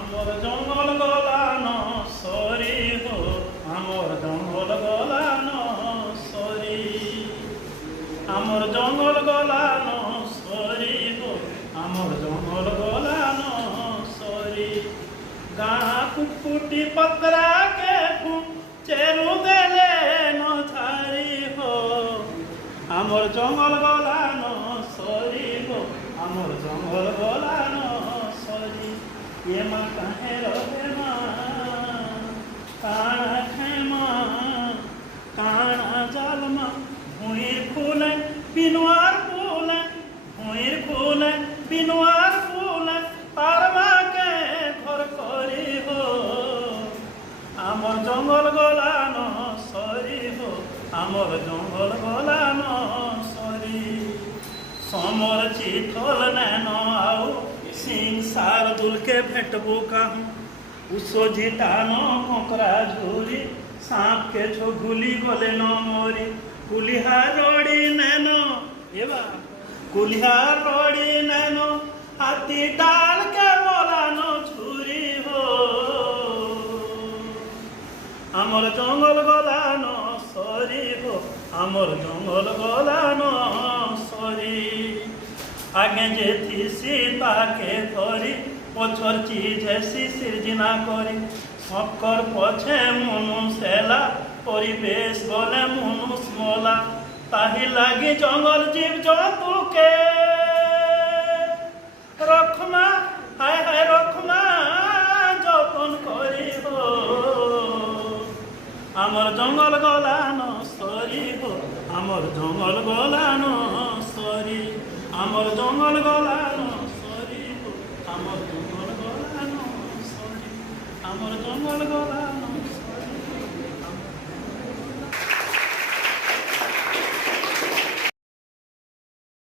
আমার জঙ্গল গলানো সরি হো, আমার জঙ্গল গলানো সরি, আমার জঙ্গল গলানো সরি হো, আমার জঙ্গল গলানো সরি। গাঁ কুকুটি পত্রা के চেরু দেলে নঝারি হো, আমার জঙ্গল গলানো সরি হো, আমার জঙ্গল গলানো সরি। ये माँ कहे रोहे माँ काना है माँ काना जाल माँ भुईर फूले बिनवार फूले भुईर फूले बिनवार फूले पारमा के घर करी हो, आमर जंगल गलानो सरी हो, आमर जंगल गलानो सरी। समर चिथल नैनो आउ सिंह सार दुल के भेटबो कहूँ, उसो जितानो कोकरा झूरी सांप के छो गुली गले न मोरी। कुलिहा रोड़ी नैनो एबा कुलिहा रोड़ी नैनो हाथी डाल के मोलानो छुरी हो, आमर जंगल गलानो सरी हो, आमर जंगल गलानो सरी। आगे जे थी सीता के धरी पछर चीज ऐसी सृजना करी, सबकर पछे मनुष्यला परिवेश बोले मनुष्य मोला। ताही लागी जंगल जीव जंतु के रखमा हाय हाय रखमा जतन करी हो, आमर जंगल गलानो सरी हो, आमर जंगल गलानो सरी, आमर जंगल गलानो सरी हो, आमर जंगल गलानो सरी, आमर जंगल गलानो।